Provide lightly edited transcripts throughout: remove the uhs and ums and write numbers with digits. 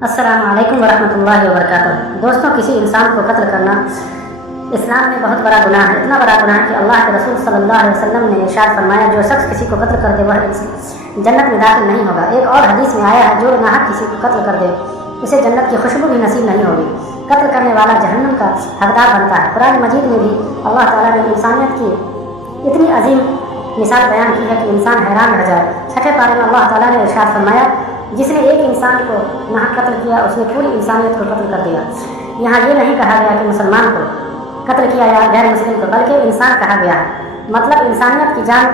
अस्सलाम वालेकुम वरहमतुल्लाहि वबरकातुह। दोस्तों, किसी इंसान को कत्ल करना इस्लाम में बहुत बड़ा गुनाह है। इतना बड़ा गुनाह है कि अल्लाह के रसूल सल्लल्लाहु अलैहि वसल्लम ने इरशाद फरमाया, जो शख्स किसी को कत्ल कर दे वह जन्नत में दाखिल नहीं होगा। एक और हदीस में आया है, जो नाहक किसी को कत्ल कर दे उसे जन्नत की खुशबू भी नसीब नहीं होगी। कत्ल करने वाला जहन्नम का हकदार बनता है। कुरान मजीद में भी अल्लाह ताला ने इंसानियत की इतनी अजीम मिसाल बयान की है कि इंसान हैरान रह जाए। छठे पारे में अल्लाह ताला ने इरशाद फरमाया, जिसने एक इंसान को नाहक कत्ल किया उसने पूरी इंसानियत को कत्ल कर दिया। यहाँ ये नहीं कहा गया कि मुसलमान को कत्ल किया या गैर मुस्लिम को, बल्कि इंसान कहा गया है। मतलब इंसानियत की जान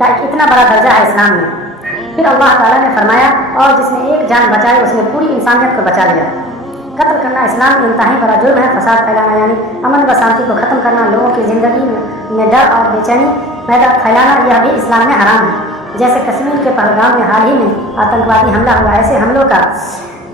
का इतना बड़ा दर्जा है इस्लाम में। फिर अल्लाह ताला ने फरमाया, और जिसने एक जान बचाई उसने पूरी इंसानियत को बचा लिया। कत्ल करना इस्लाम में इंतहाई बड़ा जुर्म है। फसाद फैलाना यानी अमन व शांति को ख़त्म करना, लोगों की ज़िंदगी में डर और बेचैनी फैलाना, यह भी इस्लाम में हराम है। जैसे कश्मीर के पहलगाम में हाल ही में आतंकवादी हमला हुआ, ऐसे हमलों का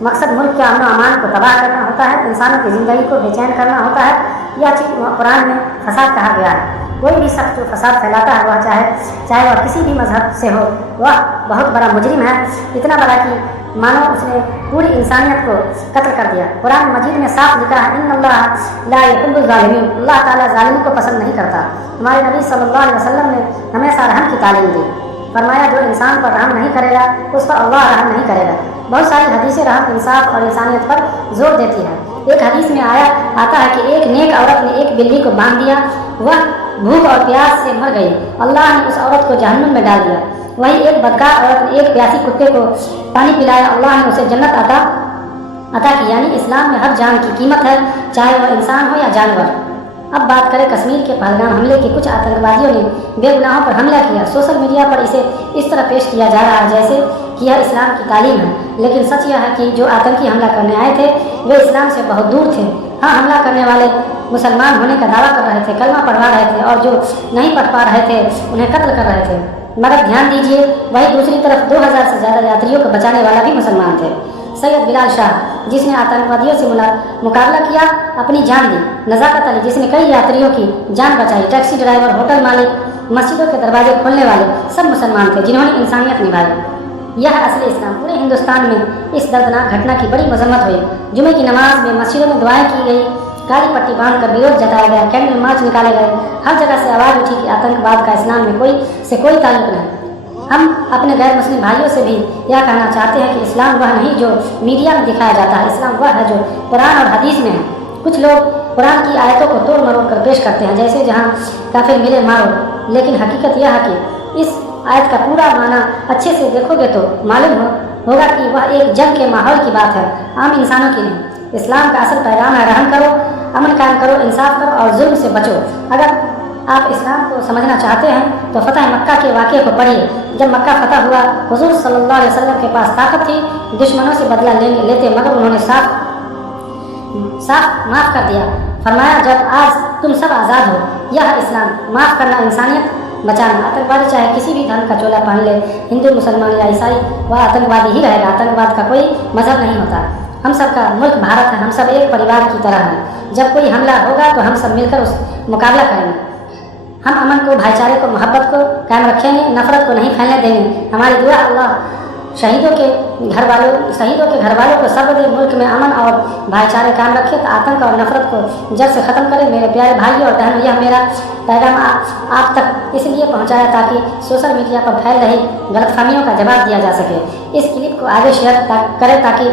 मकसद मुल्क के अमन अमान को तबाह करना होता है, इंसानों की ज़िंदगी को बेचैन करना होता है। यह चीज़ कुरान में फसाद कहा गया है। कोई भी शख्स जो फसाद फैलाता है वह चाहे वह किसी भी मजहब से हो, वह बहुत बड़ा मुजरिम है। इतना बड़ा कि मानो उसने पूरी इंसानियत को कत्ल कर दिया। कुरान मजीद में साफ लिखा है, इन्नल्लाह ला युहिब्बुल ज़ालिमीन, अल्लाह ताला ज़ालिमों को पसंद नहीं करता। हमारे नबी सल्लल्लाहु अलैहि वसल्लम ने हमेशा रहम की तालीम दी। फरमाया, जो इंसान पर रहम नहीं करेगा उस पर अल्लाह रहम नहीं करेगा। बहुत सारी हदीसें रहम, इंसाफ और इंसानियत पर जोर देती है। एक हदीस में आता है कि एक नेक औरत ने एक बिल्ली को बांध दिया, वह भूख और प्यास से मर गई। अल्लाह ने उस औरत को जहन्नुम में डाल दिया। वही एक बदकार औरत ने एक प्यासी कुत्ते को पानी पिलाया, अल्लाह ने उसे जन्नत अता की। यानी इस्लाम में हर जान की कीमत है, चाहे वह इंसान हो या जानवर। अब बात करें कश्मीर के पहलगाम हमले की। कुछ आतंकवादियों ने बेगुनाहों पर हमला किया। सोशल मीडिया पर इसे इस तरह पेश किया जा रहा है जैसे कि यह इस्लाम की तालीम है, लेकिन सच यह है कि जो आतंकी हमला करने आए थे वे इस्लाम से बहुत दूर थे। हाँ, हमला करने वाले मुसलमान होने का दावा कर रहे थे, कलमा पढ़वा रहे थे, और जो नहीं पढ़ पा रहे थे उन्हें कत्ल कर रहे थे। मगर ध्यान दीजिए, वही दूसरी तरफ 2000 से ज़्यादा यात्रियों को बचाने वाला भी मुसलमान थे। सैयद बिलाल शाह, जिसने आतंकवादियों से मुकाबला किया, अपनी जान दी। नज़ाकत अली, जिसने कई यात्रियों की जान बचाई। टैक्सी ड्राइवर, होटल मालिक, मस्जिदों के दरवाजे खोलने वाले, सब मुसलमान थे जिन्होंने इंसानियत निभाई। यह असली इस्लाम। पूरे हिंदुस्तान में इस दर्दनाक घटना की बड़ी मजम्मत हुई। जुमे की नमाज में मस्जिदों में दुआएं की गई, काली पट्टी बांधकर विरोध जताया गया, कैंडल मार्च निकाले गए। हर जगह से आवाज़ उठी कि आतंकवाद का इस्लाम में कोई ताल्लुक नहीं। हम अपने गैर मुस्लिम भाइयों से भी यह कहना चाहते हैं कि इस्लाम वह नहीं जो मीडिया में दिखाया जाता है, इस्लाम वह है जो कुरान और हदीस में है। कुछ लोग कुरान की आयतों को तोड़ मरोड़ कर पेश करते हैं, जैसे जहाँ काफिर मिले मारो, लेकिन हकीकत यह है कि इस आयत का पूरा माना अच्छे से देखोगे तो मालूम होगा कि वह एक जंग के माहौल की बात है, आम इंसानों की नहीं। इस्लाम का असल पैगाम है, रहम करो, अमन कायम करो, इंसाफ करो और जुल्म से बचो। अगर आप इस्लाम को समझना चाहते हैं तो फतह मक्का के वाक़े को पढ़िए। जब मक्का फतह हुआ, हुजूर सल्लल्लाहु अलैहि वसल्लम के पास ताकत थी दुश्मनों से बदला लेते, मगर उन्होंने साफ माफ़ कर दिया। फरमाया, जब आज तुम सब आज़ाद हो, यह इस्लाम, माफ़ करना, इंसानियत बचाना। आतंकवादी चाहे किसी भी धर्म का चोला पहन ले, हिंदू, मुसलमान या ईसाई, वह आतंकवादी ही रहेगा। आतंकवाद का कोई मजहब नहीं होता। हम सब का मुल्क भारत है, हम सब एक परिवार की तरह हैं। जब कोई हमला होगा तो हम सब मिलकर उस मुकाबला करेंगे। हम अमन को, भाईचारे को, मोहब्बत को कायम रखेंगे, नफरत को नहीं फैलने देंगे। हमारी दुआ अल्लाह शहीदों के घर वालों को सब्र दे, मुल्क में अमन और भाईचारे कायम रखे, तो आतंक और नफरत को जड़ से ख़त्म करे। मेरे प्यारे भाइयों और बहनों, यह मेरा पैगाम आप तक इसलिए पहुंचाया ताकि सोशल मीडिया पर फैल रही गलतफहमियों का जवाब दिया जा सके। इस क्लिप को आगे शेयर करें ताकि